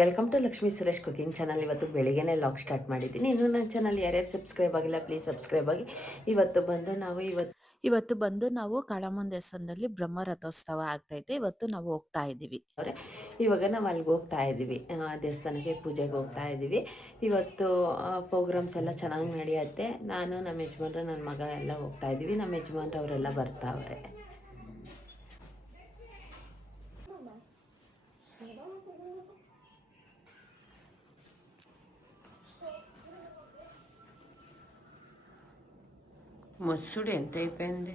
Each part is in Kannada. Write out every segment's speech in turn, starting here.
Welcome to Lakshmi Suresh cooking channel. ಇವತ್ತು ಬೆಳಿಗ್ಗೆನೇ ಲಾಗ್ ಸ್ಟಾರ್ಟ್ ಮಾಡಿದ್ದೀನಿ. ಇನ್ನೂ ನನ್ನ ಚಾನಲ್ ಯಾರ್ಯಾರು ಸಬ್ಸ್ಕ್ರೈಬ್ ಆಗಿಲ್ಲ ಪ್ಲೀಸ್ ಸಬ್ಸ್ಕ್ರೈಬ್ ಆಗಿ. ಇವತ್ತು ಬಂದು ನಾವು ಕಾಳಮ್ಮನ ದೇವಸ್ಥಾನದಲ್ಲಿ ಬ್ರಹ್ಮ ರಥೋತ್ಸವ ಆಗ್ತೈತೆ. ಇವತ್ತು ನಾವು ಹೋಗ್ತಾ ಇದ್ದೀವಿ. ಇವಾಗ ನಾವು ಅಲ್ಲಿಗೆ ಹೋಗ್ತಾ ಇದ್ದೀವಿ, ದೇವಸ್ಥಾನಕ್ಕೆ ಪೂಜೆಗೆ ಹೋಗ್ತಾ ಇದ್ದೀವಿ. ಇವತ್ತು ಪ್ರೋಗ್ರಾಮ್ಸ್ ಎಲ್ಲ ಚೆನ್ನಾಗಿ ನಡೆಯುತ್ತೆ. ನಾನು ನಮ್ಮ ಯಜಮಾನ್ರು ನನ್ನ ಮಗ ಎಲ್ಲ ಹೋಗ್ತಾ ಇದ್ದೀವಿ. ನಮ್ಮ ಯಜಮಾನ್ರು ಅವರೆಲ್ಲ ಬರ್ತಾವ್ರೆ. మస్తుడు ఎంత అయిపోయింది.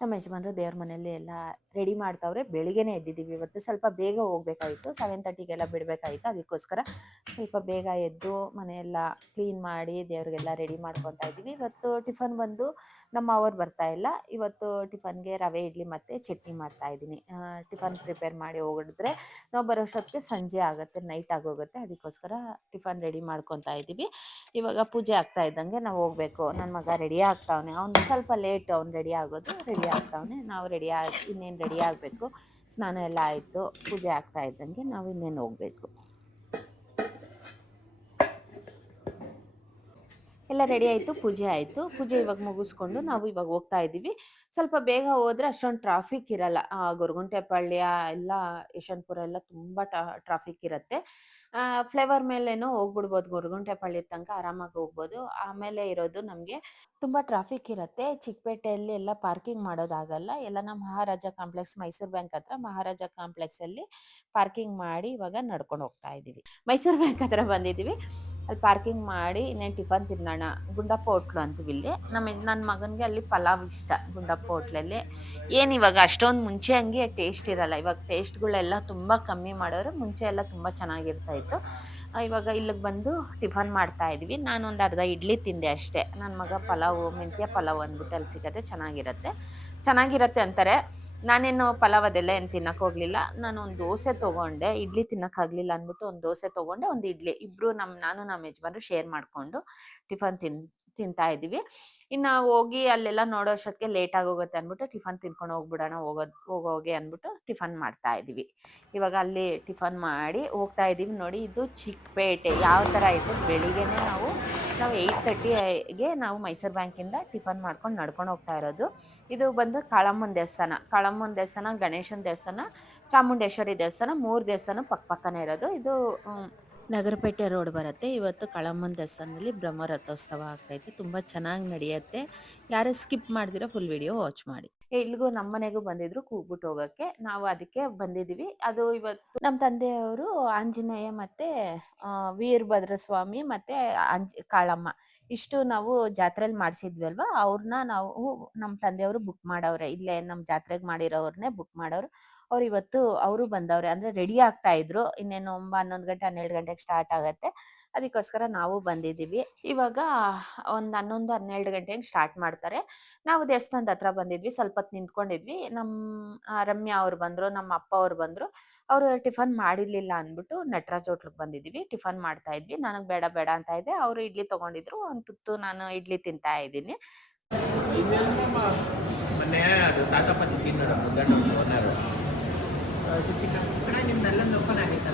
ನಮ್ಮ ಯಜಮಾನರು ದೇವ್ರ ಮನೆಯಲ್ಲಿ ಎಲ್ಲ ರೆಡಿ ಮಾಡ್ತಾವ್ರೆ. ಬೆಳಿಗ್ಗೆನೇ ಎದ್ದಿದ್ದೀವಿ. ಇವತ್ತು ಸ್ವಲ್ಪ ಬೇಗ ಹೋಗ್ಬೇಕಾಯಿತು, 7:30ಗೆಲ್ಲ ಬಿಡಬೇಕಾಯಿತು. ಅದಕ್ಕೋಸ್ಕರ ಸ್ವಲ್ಪ ಬೇಗ ಎದ್ದು ಮನೆಯೆಲ್ಲ ಕ್ಲೀನ್ ಮಾಡಿ ದೇವ್ರಿಗೆಲ್ಲ ರೆಡಿ ಮಾಡ್ಕೊತಾ ಇದ್ದೀವಿ. ಇವತ್ತು ಟಿಫನ್ ಬಂದು ನಮ್ಮ ಅವ್ರು ಬರ್ತಾ ಇಲ್ಲ. ಇವತ್ತು ಟಿಫನ್ಗೆ ರವೆ ಇಡ್ಲಿ ಮತ್ತು ಚಟ್ನಿ ಮಾಡ್ತಾ ಇದ್ದೀನಿ. ಟಿಫನ್ ಪ್ರಿಪೇರ್ ಮಾಡಿ ಹೋಗಿದ್ರೆ ನಾವು ಬರೋಷ್ಟೊತ್ತಿಗೆ ಸಂಜೆ ಆಗುತ್ತೆ, ನೈಟ್ ಆಗೋಗುತ್ತೆ. ಅದಕ್ಕೋಸ್ಕರ ಟಿಫನ್ ರೆಡಿ ಮಾಡ್ಕೊತಾ ಇದ್ದೀವಿ. ಇವಾಗ ಪೂಜೆ ಆಗ್ತಾ ಇದ್ದಂಗೆ ನಾವು ಹೋಗಬೇಕು. ನನ್ನ ಮಗ ರೆಡಿ ಆಗ್ತಾವನೆ. ಅವ್ನು ಸ್ವಲ್ಪ ಲೇಟ್, ಅವ್ನು ರೆಡಿ ಆಗೋದು. ರೆಡಿ ಆಗ್ತಾವನೆ, ನಾವು ಇನ್ನೇನು ರೆಡಿ ಆಗಬೇಕು. ಸ್ನಾನ ಎಲ್ಲ ಆಯಿತು. ಪೂಜೆ ಆಗ್ತಾ ಇದ್ದಂಗೆ ನಾವು ಇನ್ನೇನು ಹೋಗಬೇಕು. ಎಲ್ಲ ರೆಡಿ ಆಯಿತು, ಪೂಜೆ ಆಯಿತು. ಪೂಜೆ ಇವಾಗ ಮುಗಿಸ್ಕೊಂಡು ನಾವು ಇವಾಗ ಹೋಗ್ತಾ ಇದ್ದೀವಿ. ಸ್ವಲ್ಪ ಬೇಗ ಹೋದರೆ ಅಷ್ಟೊಂದು ಟ್ರಾಫಿಕ್ ಇರಲ್ಲ. ಗೊರಗುಂಟೆಪಾಳ್ಯ ಎಲ್ಲ ಯಶವಂತಪುರ ಎಲ್ಲ ತುಂಬ ಟ್ರಾಫಿಕ್ ಇರುತ್ತೆ. ಫ್ಲೇವರ್ ಮೇಲೇನೋ ಹೋಗ್ಬಿಡ್ಬೋದು, ಗೊರಗುಂಟೆಪಾಳ್ಯದ ತನಕ ಆರಾಮಾಗಿ ಹೋಗ್ಬೋದು. ಆಮೇಲೆ ಇರೋದು ನಮಗೆ ತುಂಬ ಟ್ರಾಫಿಕ್ ಇರುತ್ತೆ. ಚಿಕ್ಕಪೇಟೆಯಲ್ಲಿ ಎಲ್ಲ ಪಾರ್ಕಿಂಗ್ ಮಾಡೋದಾಗಲ್ಲ. ಎಲ್ಲ ನಮ್ಮ ಮಹಾರಾಜ ಕಾಂಪ್ಲೆಕ್ಸ್, ಮೈಸೂರು ಬ್ಯಾಂಕ್ ಹತ್ರ ಮಹಾರಾಜ ಕಾಂಪ್ಲೆಕ್ಸಲ್ಲಿ ಪಾರ್ಕಿಂಗ್ ಮಾಡಿ ಇವಾಗ ನಡ್ಕೊಂಡು ಹೋಗ್ತಾ ಇದ್ದೀವಿ. ಮೈಸೂರು ಬ್ಯಾಂಕ್ ಹತ್ರ ಬಂದಿದ್ದೀವಿ. ಅಲ್ಲಿ ಪಾರ್ಕಿಂಗ್ ಮಾಡಿ ಇನ್ನೇನು ಟಿಫನ್ ತಿನ್ನೋಣ. ಗುಂಡಪ್ಪ ಹೋಟ್ಲು ಅಂತೀವಿ ಇಲ್ಲಿ. ನನ್ನ ಮಗನಿಗೆ ಅಲ್ಲಿ ಪಲಾವ್ ಇಷ್ಟ, ಗುಂಡಪ್ಪ ಹೋಟ್ಲಲ್ಲಿ. ಏನು ಇವಾಗ ಅಷ್ಟೊಂದು ಮುಂಚೆ ಹಂಗೆ ಟೇಸ್ಟ್ ಇರಲ್ಲ. ಇವಾಗ ಟೇಸ್ಟ್ಗಳೆಲ್ಲ ತುಂಬ ಕಮ್ಮಿ ಮಾಡೋರು. ಮುಂಚೆ ಎಲ್ಲ ತುಂಬ ಚೆನ್ನಾಗಿರ್ತಾಯಿತ್ತು. ಇವಾಗ ಇಲ್ಲಿಗೆ ಬಂದು ಟಿಫನ್ ಮಾಡ್ತಾ ಇದ್ವಿ. ನಾನೊಂದು ಅರ್ಧ ಇಡ್ಲಿ ತಿಂದೆ ಅಷ್ಟೇ. ನನ್ನ ಮಗ ಪಲಾವು, ಮೆಂತ್ಯ ಪಲಾವ್ ಅಂದ್ಬಿಟ್ಟು ಅಲ್ಲಿ ಸಿಗುತ್ತೆ, ಚೆನ್ನಾಗಿರುತ್ತೆ ಅಂತಾರೆ. ನಾನೇನು ಪಲಾವ್ ಅದೆಲ್ಲ ಏನು ತಿನ್ನಕ್ಕೆ ಹೋಗಲಿಲ್ಲ. ನಾನು ಒಂದು ದೋಸೆ ತೊಗೊಂಡೆ. ಇಡ್ಲಿ ತಿನ್ನೋಕ್ಕಾಗಲಿಲ್ಲ ಅಂದ್ಬಿಟ್ಟು ಒಂದು ದೋಸೆ ತೊಗೊಂಡೆ, ಒಂದು ಇಡ್ಲಿ. ಇಬ್ಬರು ನಾನು ನಮ್ಮ ಯಜಮಾನ್ರು ಶೇರ್ ಮಾಡಿಕೊಂಡು ಟಿಫನ್ ತಿಂತಾ ಇದ್ದೀವಿ. ಇನ್ನು ಹೋಗಿ ಅಲ್ಲೆಲ್ಲ ನೋಡೋ ಅಷ್ಟೊತ್ತಿಗೆ ಲೇಟ್ ಆಗೋಗುತ್ತೆ ಅಂದ್ಬಿಟ್ಟು ಟಿಫನ್ ತಿನ್ಕೊಂಡು ಹೋಗ್ಬಿಡೋಣ, ಹೋಗೋಗೆ ಅಂದ್ಬಿಟ್ಟು ಟಿಫನ್ ಮಾಡ್ತಾ ಇದ್ದೀವಿ. ಇವಾಗ ಅಲ್ಲಿ ಟಿಫನ್ ಮಾಡಿ ಹೋಗ್ತಾ ಇದ್ದೀವಿ. ನೋಡಿ, ಇದು ಚಿಕ್ಕಪೇಟೆ ಯಾವ ಥರ ಐತೆ. ಬೆಳಿಗ್ಗೆನೇ ನಾವು 8:30ಗೆ ನಾವು ಮೈಸೂರು ಬ್ಯಾಂಕಿಂದ ಟಿಫನ್ ಮಾಡ್ಕೊಂಡು ನಡ್ಕೊಂಡು ಹೋಗ್ತಾ ಇರೋದು. ಇದು ಬಂದು ಕಾಳಮ್ಮನ ದೇವಸ್ಥಾನ, ಗಣೇಶನ ದೇವಸ್ಥಾನ, ಚಾಮುಂಡೇಶ್ವರಿ ದೇವಸ್ಥಾನ, 3 ದೇವಸ್ಥಾನ ಪಕ್ಕನೇ ಇರೋದು. ಇದು ನಗರಪೇಟೆ ರೋಡ್ ಬರುತ್ತೆ. ಇವತ್ತು ಕಾಳಮ್ಮನ ದೇವಸ್ಥಾನದಲ್ಲಿ ಬ್ರಹ್ಮ ರಥೋತ್ಸವ ಆಗ್ತೈತೆ. ತುಂಬ ಚೆನ್ನಾಗಿ ನಡೆಯುತ್ತೆ. ಯಾರು ಸ್ಕಿಪ್ ಮಾಡ್ದಿರೋ ಫುಲ್ ವಿಡಿಯೋ ವಾಚ್ ಮಾಡಿ. ಇಲ್ಲಿಗೂ ನಮ್ಮ ಮನೆಗೂ ಬಂದಿದ್ರು ಕೂಗ್ಬಿಟ್ಟು ಹೋಗೋಕ್ಕೆ. ನಾವು ಅದಕ್ಕೆ ಬಂದಿದ್ದೀವಿ. ಅದು ಇವತ್ತು ನಮ್ಮ ತಂದೆಯವರು ಆಂಜನೇಯ ಮತ್ತು ವೀರಭದ್ರ ಸ್ವಾಮಿ ಮತ್ತು ಕಾಳಮ್ಮ ಇಷ್ಟು ನಾವು ಜಾತ್ರೆಯಲ್ಲಿ ಮಾಡಿಸಿದ್ವಿ ಅಲ್ವಾ, ಅವ್ರನ್ನ ನಾವು ನಮ್ಮ ತಂದೆಯವರು ಬುಕ್ ಮಾಡವ್ರೆ. ಇಲ್ಲೇ ನಮ್ಮ ಜಾತ್ರೆಗೆ ಮಾಡಿರೋವ್ರನ್ನೇ ಬುಕ್ ಮಾಡೋರು. ಅವ್ರು ಇವತ್ತು ಅವರು ಬಂದವ್ರೆ, ಅಂದರೆ ರೆಡಿ ಆಗ್ತಾ ಇದ್ರು. ಇನ್ನೇನು 11 ಗಂಟೆ 12 ಗಂಟೆಗೆ ಸ್ಟಾರ್ಟ್ ಆಗುತ್ತೆ. ಅದಕ್ಕೋಸ್ಕರ ನಾವು ಬಂದಿದ್ದೀವಿ. ಇವಾಗ ಒಂದು 11 12 ಗಂಟೆಗೆ ಸ್ಟಾರ್ಟ್ ಮಾಡ್ತಾರೆ. ನಾವು ದೇವಸ್ಥಾನದ ಹತ್ರ ಬಂದಿದ್ವಿ. ಸ್ವಲ್ಪ ಹೊತ್ತು ನಿಂತ್ಕೊಂಡಿದ್ವಿ. ನಮ್ಮ ರಮ್ಯಾ ಅವ್ರು ಬಂದರು, ನಮ್ಮ ಅಪ್ಪ ಅವ್ರು ಬಂದರು. ಅವರು ಟಿಫನ್ ಮಾಡಿರಲಿಲ್ಲ ಅಂದ್ಬಿಟ್ಟು ನಟರಾಜ್ ಹೋಟ್ಲಿಗೆ ಬಂದಿದ್ದೀವಿ. ಟಿಫನ್ ಮಾಡ್ತಾ ಇದ್ವಿ. ನನಗೆ ಬೇಡ ಅಂತ ಇದ್ದೆ. ಅವರು ಇಡ್ಲಿ ತೊಗೊಂಡಿದ್ರು. ಒಂದು ತುತ್ತು ನಾನು ಇಡ್ಲಿ ತಿಂತಾ ಇದ್ದೀನಿ. ನಿಮ್ದೆಲ್ಲ ಓಪನ್ ಆಗೈತೆ.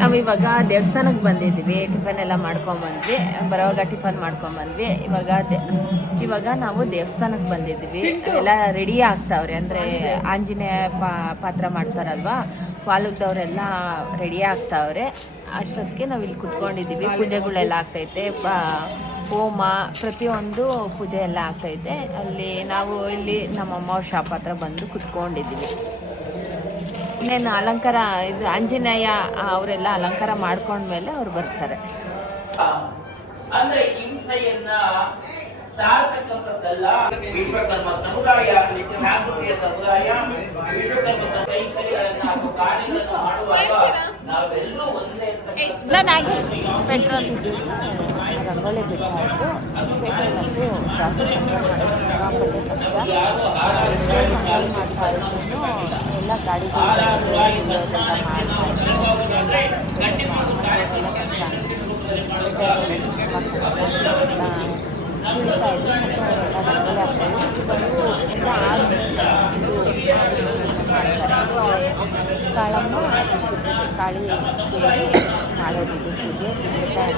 ನಾವು ಇವಾಗ ದೇವಸ್ಥಾನಕ್ಕೆ ಬಂದಿದ್ದೀವಿ. ಟಿಫನ್ ಎಲ್ಲ ಮಾಡ್ಕೊಂಬಂದ್ವಿ. ಬರೋವಾಗ ಟಿಫನ್ ಮಾಡ್ಕೊಂಬಂದ್ವಿ. ಇವಾಗ ನಾವು ದೇವಸ್ಥಾನಕ್ಕೆ ಬಂದಿದ್ದೀವಿ. ಎಲ್ಲ ರೆಡಿ ಆಗ್ತಾವ್ರೆ, ಅಂದರೆ ಆಂಜನೇಯ ಪಾತ್ರ ಮಾಡ್ತಾರಲ್ವಾ, ಪಾಲಕದವರೆಲ್ಲ ರೆಡಿ ಆಗ್ತಾವ್ರೆ. ಅಷ್ಟೊತ್ತಿಗೆ ನಾವು ಇಲ್ಲಿ ಕುತ್ಕೊಂಡಿದ್ದೀವಿ. ಪೂಜೆಗಳೆಲ್ಲ ಆಗ್ತೈತೆ. ಹೋಮ ಪ್ರತಿಯೊಂದು ಪೂಜೆ ಎಲ್ಲ ಆಗ್ತೈತೆ. ಅಲ್ಲಿ ನಾವು ಇಲ್ಲಿ ನಮ್ಮಮ್ಮ ಅವ್ರ ಶಾಪ್ ಹತ್ರ ಬಂದು ಕುತ್ಕೊಂಡಿದ್ದೀವಿ. ಇನ್ನೇನು ಅಲಂಕಾರ, ಇದು ಆಂಜನೇಯ ಅವರೆಲ್ಲ ಅಲಂಕಾರ ಮಾಡ್ಕೊಂಡ್ಮೇಲೆ ಅವ್ರು ಬರ್ತಾರೆ. ಸಾರ್ಥಕಪದ್ದಲ್ಲ ವಿಶ್ವಕರ್ಮ ಸಮುದಾಯ, ಜಾಗೃತಿಯ ಸಮುದಾಯ, ವಿಶ್ವಕರ್ಮ ಕೈಕರ್ಯಗಳನ್ನು ಹಾಗೂ ಕಾರ್ಯಗಳನ್ನು ಮಾಡುವಾಗ ನಾವೆಲ್ಲರೂ ಒಂದೇ ಪೆಟ್ರೋಲ್ ರಂಗೋಲಿ ಬಿಟ್ಟಾಯಿತು. ಚಿಕ್ಕಪೇಟೆಯಲ್ಲಂತೂ ಟ್ರಾಫಿಕ್ ಕಂಟ್ರೋಲ್ ಮಾಡೋದು ಸಿಕ್ಕಾಪಟ್ಟೆ ಕಷ್ಟ. ಎಷ್ಟೇ ಕಂಟ್ರೋಲ್ ಮಾಡ್ತಾ ಇದ್ರು ಎಲ್ಲ ಗಾಡಿಗಳು ಬಂದು ನಿಲ್ಲೋದೆಲ್ಲ ಮಾಡ್ತಾಯಿದ್ರು. ಮತ್ತು ಅಮ್ಮನವರೆಲ್ಲ ಫಸ್ಟ್ ಅನ್ಎಜುಕೇಟೆಡ್ ತುಂಬ ಕಷ್ಟದಲ್ಲಿ ಎಲ್ಲ ತುಳಿತಾ ಇದ್ರು. ಮತ್ತು ಅವರೆಲ್ಲ ರಂಗೋಲಿ ಹಾಕ್ತಾಯಿದ್ರು. ಇವರು ಎಲ್ಲ ಆದಮೇಲೆ ಇದು ಪೂಜೆ ಮಾಡ್ತಾರೆ. ಕಾಳಮ್ಮ ಇಷ್ಟು ಪೂಜೆ ಕಾಳಿ ದೇವಿ ಮಾಡೋದಿದು ಪೂಜೆ ಕುಂಬಳಕಾಯಿ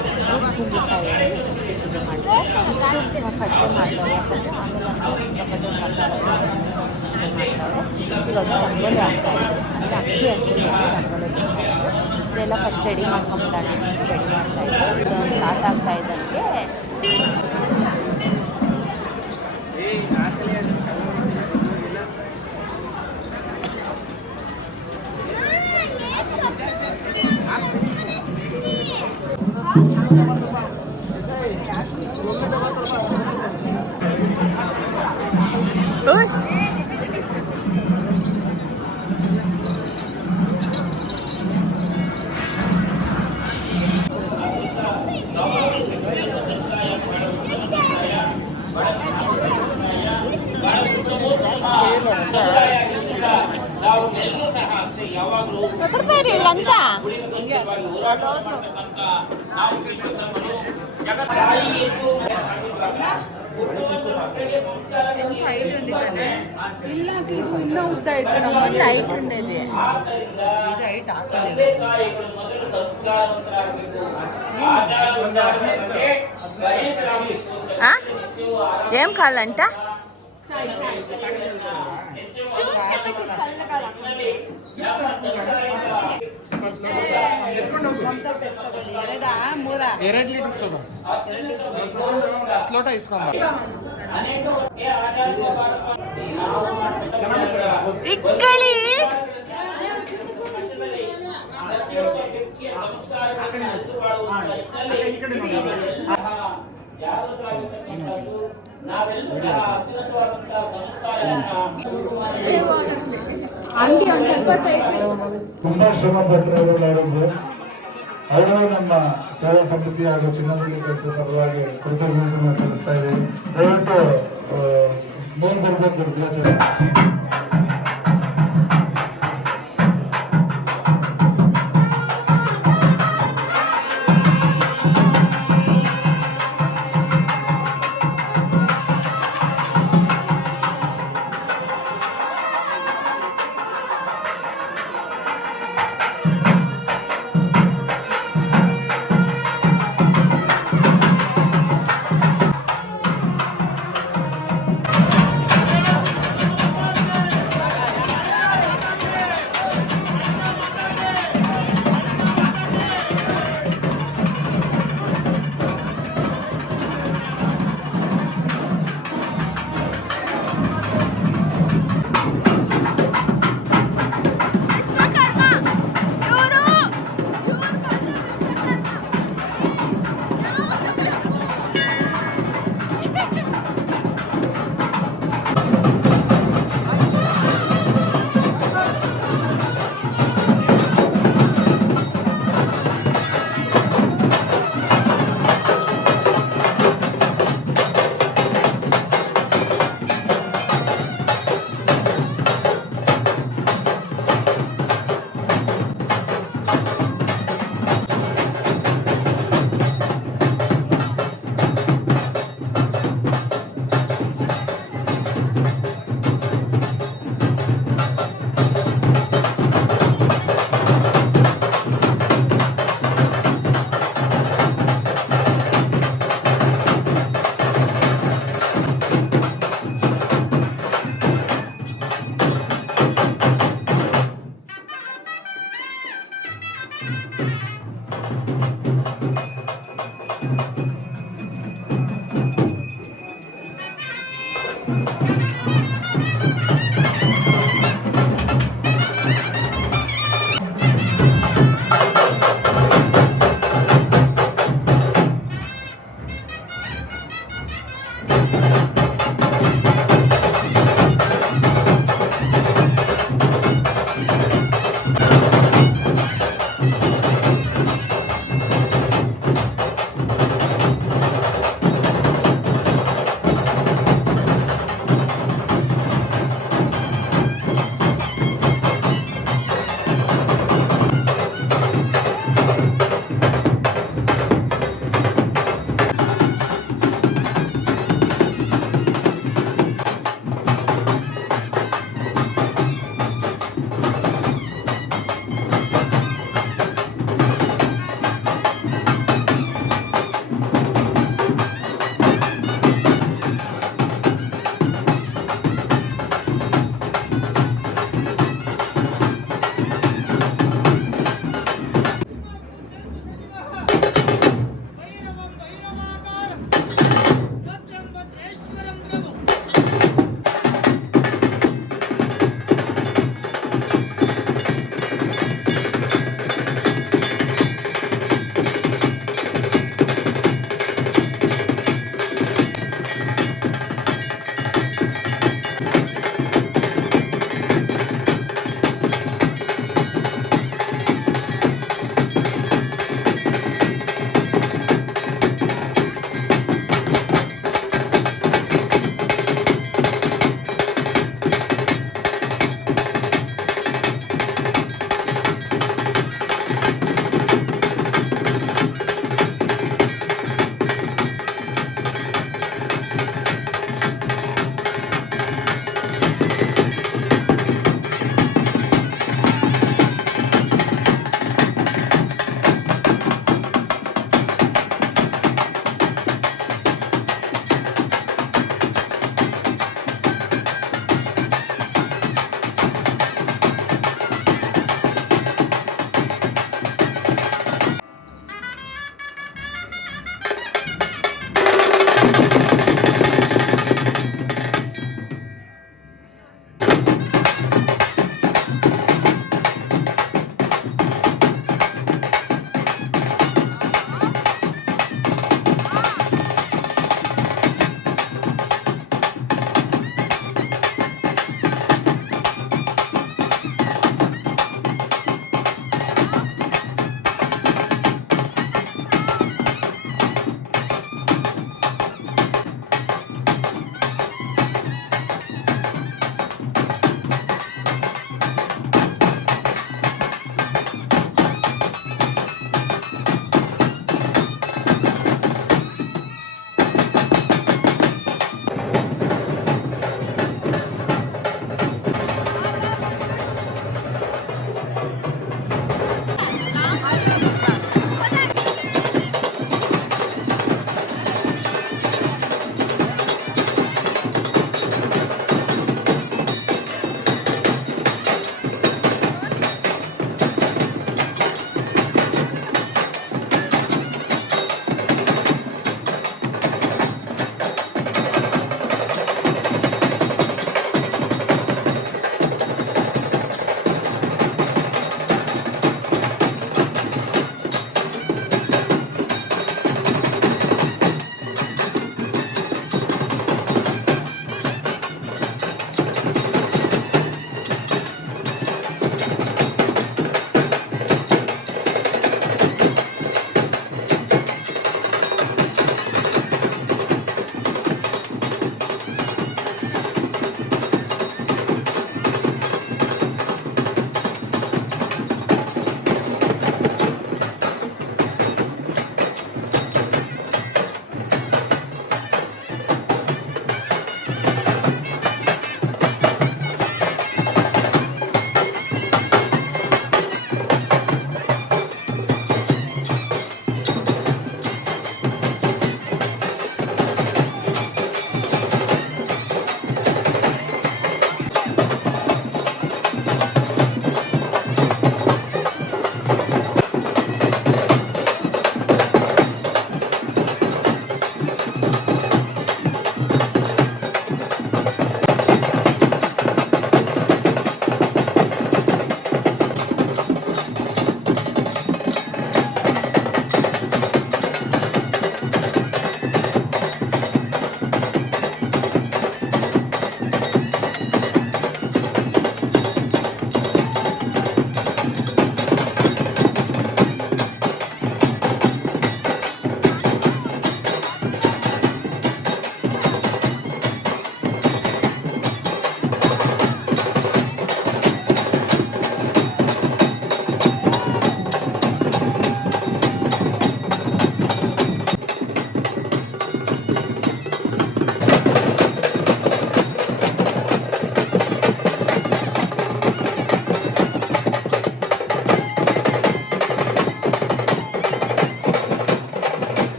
ಕುಂಬಳಕಾಯಲ್ಲಿ ಇಷ್ಟು ಪೂಜೆ ಮಾಡ್ತಾರೆ. ಇದು ಫಸ್ಟೇ ಮಾಡ್ತಾರೆ. ಯಾಕಂದರೆ ಆಮೇಲೆ ನಮಗೆ ಸಿಕ್ಕಾಪಟ್ಟೆ ಫಸ್ಟೇ ಮಾಡ್ತಾರೆ. ಇವಾಗ ರಂಗೋಲಿ ಹಾಕ್ತಾಯಿದ್ರು. ಅಂದರೆ ಅಕ್ಕಿ ಹಸಿರಿನಲ್ಲಿ ರಂಗೋಲಿ ಬಿಡ್ತಾಯಿದ್ರು. ಇದೆಲ್ಲ ಫಸ್ಟ್ ರೆಡಿ ಮಾಡ್ಕೊಂಬಿಡೋಣ ಅಂತ ರೆಡಿ ಮಾಡ್ತಾಯಿದ್ರು. ಇದು ಸ್ಟಾರ್ಟ್ ಆಗ್ತಾ ಇದ್ದಂಗೆ ಅಂತ ಇಲ್ಲ ಇದು ಇನ್ನೂ ಉದ್ದ ಇತ್ತು. ಹೈಟ್ ఉండేది ಇದು ಹೈಟ್ ಹಾಕಲಿಲ್ಲ. ఏం కావాలంట ಎರಡು ಲೀಟರ್ ಲೋಟ ಇಸ್ಕೊಂಬ ಇಕ್ಕಳಿ ತುಂಬಾ ಶ್ರಮ ಪಟ್ಟರು. ಅವರು ನಮ್ಮ ಸೇವಾ ಸಮಿತಿ ಹಾಗೂ ಚಿನ್ನದಲ್ಲಿ ಕೆಲಸ ಸಲುವಾಗಿ ಕೃತಜ್ಞತೆಯನ್ನು ಸಲ್ಲಿಸ್ತಾ ಇದ್ದೀವಿ. ದಯವಿಟ್ಟು ಮೂರು ಬರಬೇಕು.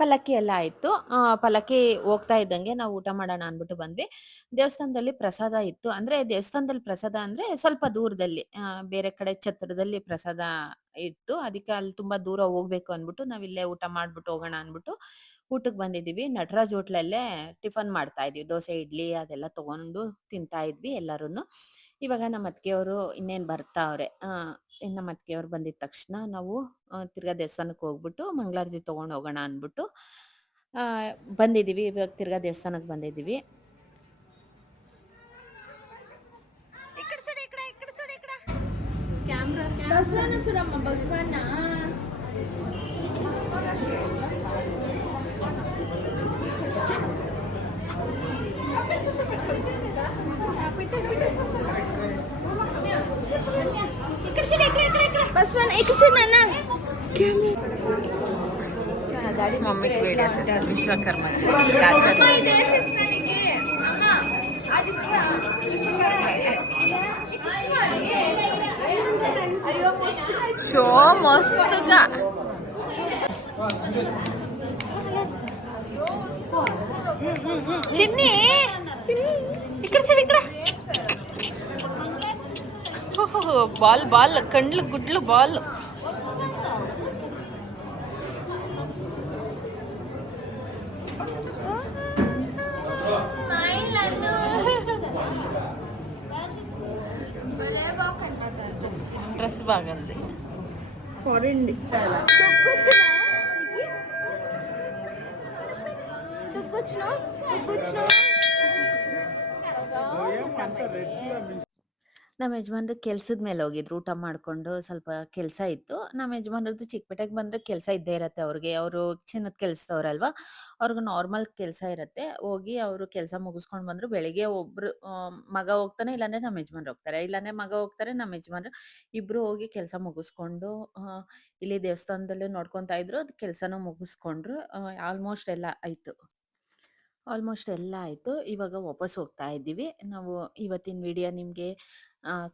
ಪಲ್ಲಕ್ಕಿ ಎಲ್ಲ ಆಯ್ತು. ಪಲ್ಲಕ್ಕಿ ಹೋಗ್ತಾ ಇದ್ದಂಗೆ ನಾವು ಊಟ ಮಾಡೋಣ ಅಂದ್ಬಿಟ್ಟು ಬಂದ್ವಿ. ದೇವಸ್ಥಾನದಲ್ಲಿ ಪ್ರಸಾದ ಇತ್ತು. ಅಂದ್ರೆ ದೇವಸ್ಥಾನದಲ್ಲಿ ಪ್ರಸಾದ ಅಂದ್ರೆ ಸ್ವಲ್ಪ ದೂರದಲ್ಲಿ ಬೇರೆ ಕಡೆ ಛತ್ರದಲ್ಲಿ ಪ್ರಸಾದ ಇತ್ತು. ಅದಕ್ಕೆ ಅಲ್ಲಿ ತುಂಬಾ ದೂರ ಹೋಗ್ಬೇಕು ಅಂದ್ಬಿಟ್ಟು ನಾವಿಲ್ಲೇ ಊಟ ಮಾಡ್ಬಿಟ್ಟು ಹೋಗೋಣ ಅಂದ್ಬಿಟ್ಟು ಊಟಕ್ಕೆ ಬಂದಿದ್ದೀವಿ. ನಟರಾಜ್ ಹೋಟ್ಲಲ್ಲೇ ಟಿಫನ್ ಮಾಡ್ತಾ ಇದ್ವಿ. ದೋಸೆ, ಇಡ್ಲಿ ಅದೆಲ್ಲ ತಗೊಂಡು ತಿಂತಾ ಇದ್ವಿ ಎಲ್ಲರೂನು. ಇವಾಗ ನಮ್ಮ ಅತ್ತಿಗೆಯವರು ಇನ್ನೇನು ಬರ್ತಾವ್ರೆ. ನಮ್ಮ ಅತ್ತಿಗೆಯವ್ರು ಬಂದಿದ ತಕ್ಷಣ ನಾವು ತಿರ್ಗಾ ದೇವಸ್ಥಾನಕ್ಕೆ ಹೋಗ್ಬಿಟ್ಟು ಮಂಗಳಾರತಿ ತಗೊಂಡು ಹೋಗೋಣ ಅಂದ್ಬಿಟ್ಟು ಆ, ಬಂದಿದ್ದೀವಿ. ಇವಾಗ ತಿರ್ಗಾ ದೇವಸ್ಥಾನಕ್ಕೆ ಬಂದಿದ್ದೀವಿ. ಬಸವನ ಸುರಮ್ಮ ಬಸವನ ಬಸವನ ನನ್ನ ಗಾಡಿ ಮಮ್ಮಿಗೆ ವಿಡಿಯೋಸ್ ವಿಶ್ವಕರ್ಮ ಶೋ ಮಸ್ತುగా చిన్ని ఇక్కడ చూడు ఇక్కడ బాల్ బాల్ కండ్లు గుడ్లు బాల్ డ్రెస్ బాగుంది ఫారెన్ ನಮ್ಮ ಯಜಮಾನ್ರು ಕೆಲ್ಸದ ಮೇಲೆ ಹೋಗಿದ್ರು ಊಟ ಮಾಡ್ಕೊಂಡು. ಸ್ವಲ್ಪ ಕೆಲಸ ಇತ್ತು. ನಮ್ಮ ಯಜಮಾನ್ರದ್ದು ಚಿಕ್ಕಪೇಟೆಗೆ ಬಂದ್ರೆ ಕೆಲಸ ಇದ್ದೇ ಇರತ್ತೆ ಅವ್ರಿಗೆ. ಅವರು ಚಿನ್ನದ ಕೆಲ್ಸದವ್ರಲ್ವಾ, ಅವ್ರಿಗೆ ನಾರ್ಮಲ್ ಕೆಲಸ ಇರತ್ತೆ. ಹೋಗಿ ಅವರು ಕೆಲಸ ಮುಗಿಸ್ಕೊಂಡು ಬಂದ್ರು. ಬೆಳಿಗ್ಗೆ ಒಬ್ರು ಮಗ ಹೋಗ್ತಾನೆ, ಇಲ್ಲಾಂದ್ರೆ ನಮ್ಮ ಯಜಮಾನ್ರು ಹೋಗ್ತಾರೆ. ಇಲ್ಲಾಂದ್ರೆ ಮಗ ಹೋಗ್ತಾರೆ, ನಮ್ಮ ಯಜಮಾನ್ರು ಇಬ್ರು ಹೋಗಿ ಕೆಲಸ ಮುಗಿಸ್ಕೊಂಡು ಇಲ್ಲಿ ದೇವಸ್ಥಾನದಲ್ಲೇ ನೋಡ್ಕೊಂತಾ ಇದ್ರು. ಅದು ಕೆಲಸನೂ ಮುಗಿಸ್ಕೊಂಡ್ರು. ಆಲ್ಮೋಸ್ಟ್ ಎಲ್ಲ ಆಯ್ತು. ಇವಾಗ ವಾಪಸ್ ಹೋಗ್ತಾ ಇದ್ದೀವಿ. ನಾವು ಇವತ್ತಿನ ವಿಡಿಯೋ ನಿಮಗೆ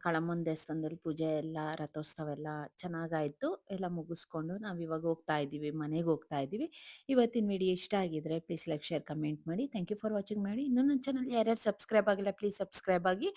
ಕಳಮ್ಮನ ದೇವಸ್ಥಾನದಲ್ಲಿ ಪೂಜೆ ಎಲ್ಲ, ರಥೋತ್ಸವ ಎಲ್ಲ ಚೆನ್ನಾಗಾಯ್ತು. ಎಲ್ಲ ಮುಗಿಸ್ಕೊಂಡು ನಾವಿವಾಗ ಹೋಗ್ತಾ ಇದ್ದೀವಿ, ಮನೆಗೆ ಹೋಗ್ತಾ ಇದ್ದೀವಿ. ಇವತ್ತಿನ ವಿಡಿಯೋ ಇಷ್ಟ ಆಗಿದ್ರೆ ಪ್ಲೀಸ್ ಲೈಕ್, ಶೇರ್, ಕಮೆಂಟ್ ಮಾಡಿ. ಥ್ಯಾಂಕ್ ಯು ಫಾರ್ ವಾಚಿಂಗ್ ಮಾಡಿ. ಇನ್ನೂ ನನ್ನ ಚಾನಲ್ ಯಾರ್ಯಾರು ಸಬ್ಸ್ಕ್ರೈಬ್ ಆಗಿಲ್ಲ ಪ್ಲೀಸ್ ಸಬ್ಸ್ಕ್ರೈಬ್ ಆಗಿ.